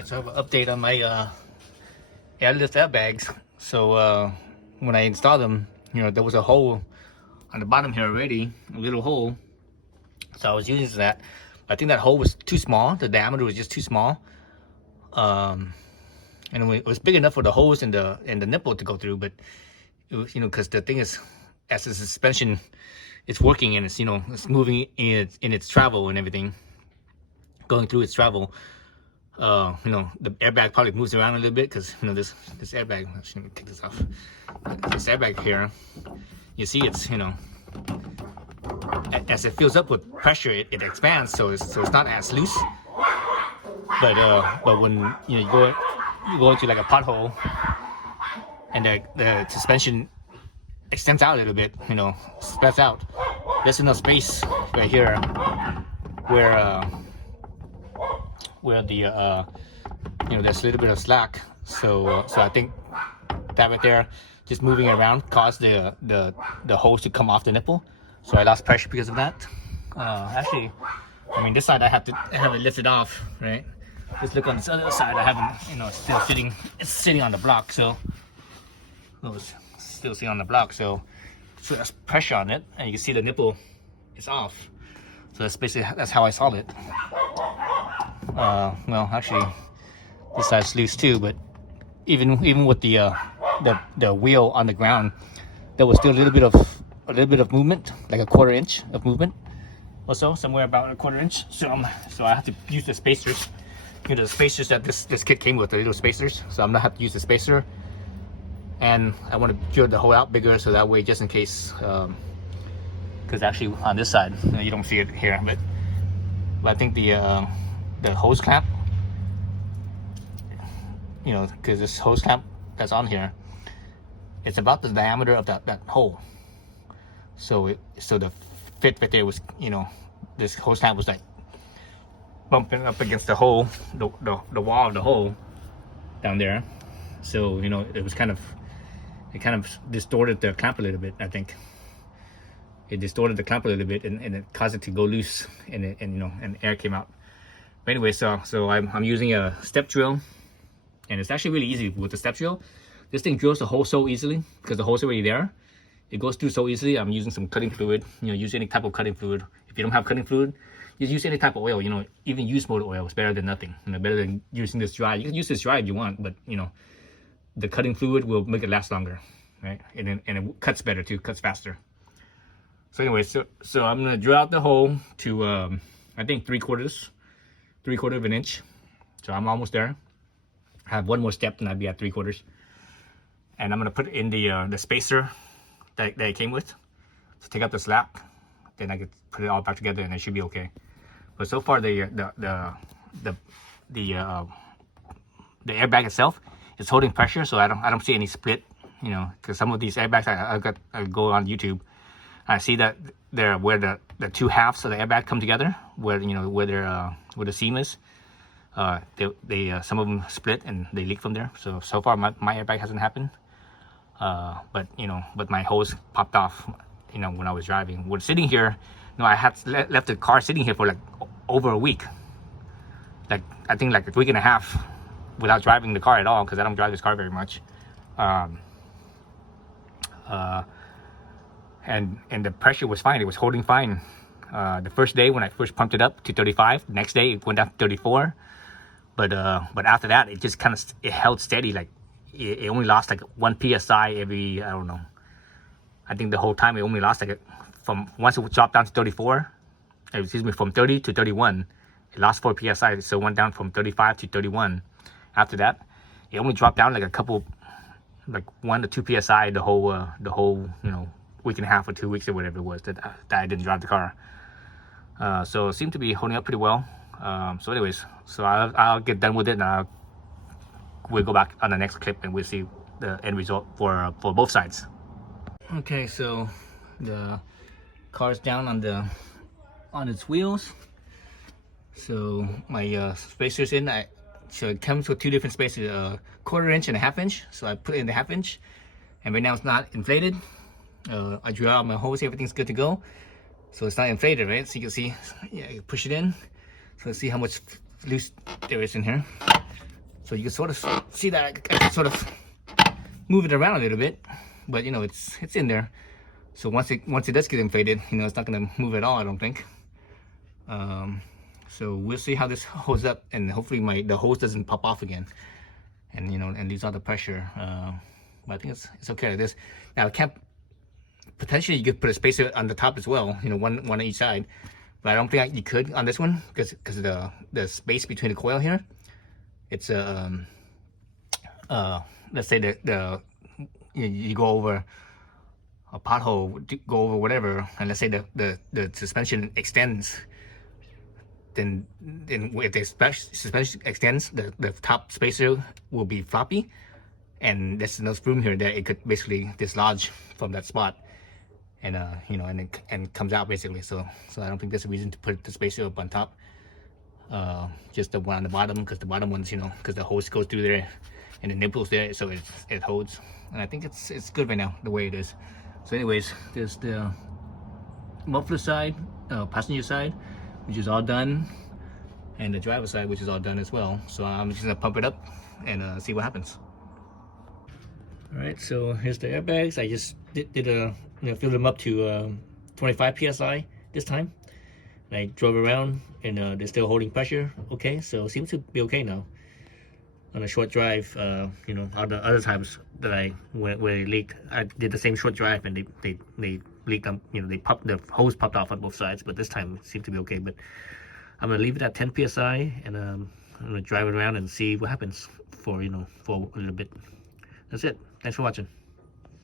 Alright, so I have an update on my airlift airbags. So when I installed them, there was a hole on the bottom here already, a little hole. So I was using that. I think that hole was too small. The diameter was just too small. And it was big enough for the hose and the nipple to go through, but it was, because the thing is, as the suspension, it's working and it's it's moving in its travel and everything, going through its travel. The airbag probably moves around a little bit because this airbag. I'm just gonna take this off. This airbag here, you see it's as it fills up with pressure, it expands, so it's not as loose. But when you go into like a pothole and the suspension extends out a little bit, spreads out. There's enough space right here where the there's a little bit of slack. So I think that right there, just moving around, caused the hose to come off the nipple. So I lost pressure because of that. Actually, this side I have it lifted off, right? Let's look on this other side. I haven't, it's still sitting on the block. So it's still sitting on the block. So there's pressure on it, and you can see the nipple is off. So that's how I solved it. Well, actually, this side's loose too. But even with the wheel on the ground, there was still a little bit of movement, like a 1/4 inch of movement, or so, somewhere about a 1/4 inch. So I have to use the spacers. The spacers that this kit came with, the little spacers. So I'm gonna have to use the spacer, and I want to drill the hole out bigger so that way, just in case. Because actually on this side, you don't see it here, but I think the hose clamp, because this hose clamp that's on here, it's about the diameter of that hole. So the fit right there was, this hose clamp was like bumping up against the hole, the wall of the hole down there. So it kind of distorted the clamp a little bit. I think it distorted the clamp a little bit, and it caused it to go loose, and air came out. But anyway, so I'm using a step drill, and it's actually really easy with the step drill. This thing drills the hole so easily because the hole's already there. It goes through so easily. I'm using some cutting fluid. Use any type of cutting fluid. If you don't have cutting fluid, just use any type of oil. Even used motor oil is better than nothing. Better than using this dry. You can use this dry if you want, but the cutting fluid will make it last longer, right? And it cuts better too, cuts faster. So anyway, so I'm gonna drill out the hole to I think 3/4 of an inch. So I'm almost there. I have one more step and I'd be at 3/4. And I'm gonna put it in the spacer that it came with. So take out the slack, then I could put it all back together and it should be okay. But so far the airbag itself is holding pressure, so I don't see any split. Because some of these airbags I go on YouTube, I see that where the two halves of the airbag come together, where where the seam is. They some of them split and they leak from there. So far my airbag hasn't happened. But my hose popped off. When I was driving, when sitting here, I had left the car sitting here for like over a week. Like I think like a week and a half without driving the car at all, because I don't drive this car very much. And the pressure was fine. It was holding fine. The first day when I first pumped it up to 35, the next day it went down to 34. But after that, it just it held steady. Like it only lost like 1 psi every, I don't know. I think the whole time it only lost like from once it dropped down to 34. From 30 to 31, it lost 4 psi. So it went down from 35 to 31. After that, it only dropped down like a couple, like 1 to 2 psi the whole week and a half or 2 weeks or whatever it was that I didn't drive the car. So it seemed to be holding up pretty well. So anyways, so I'll get done with it, and we'll go back on the next clip and we'll see the end result for both sides. Okay, so the car's down on its wheels. So my spacer's in. So it comes with 2 different spacers, 1/4 inch and a 1/2 inch. So I put it in the 1/2 inch, and right now it's not inflated. I drew out my hose, everything's good to go. So it's not inflated, right? So you can see, yeah, you push it in. So let's see how much loose there is in here. So you can sort of see that I can sort of move it around a little bit, but you know, it's in there. So once it does get inflated, you know, it's not gonna move at all, I don't think. So we'll see how this holds up, and hopefully the hose doesn't pop off again, and you know, and leaves all the pressure. But I think it's okay like this. Now I can't. Potentially you could put a spacer on the top as well, you know, one on each side, but I don't think you could on this one because the space between the coil here, it's let's say you go over a pothole, go over whatever, and let's say the suspension extends, then if the suspension extends, the top spacer will be floppy, and there's enough room here that it could basically dislodge from that spot, and you know, and comes out basically. So I don't think there's a reason to put the spacer up on top. Just the one on the bottom, because the bottom ones, you know, because the hose goes through there and the nipples there, so it holds. And I think it's good right now the way it is. So anyways, there's the muffler side, passenger side, which is all done, and the driver side, which is all done as well. So I'm just gonna pump it up and see what happens. All right, so here's the airbags. I just did a, you know, filled them up to 25 psi this time. And I drove around, and they're still holding pressure. Okay, so it seems to be okay now. On a short drive, you know, all the other times that I went where they leaked, I did the same short drive, and they leaked them. You know, the hose popped off on both sides. But this time it seemed to be okay. But I'm gonna leave it at 10 psi, and I'm gonna drive it around and see what happens for, you know, for a little bit. That's it. Thanks for watching.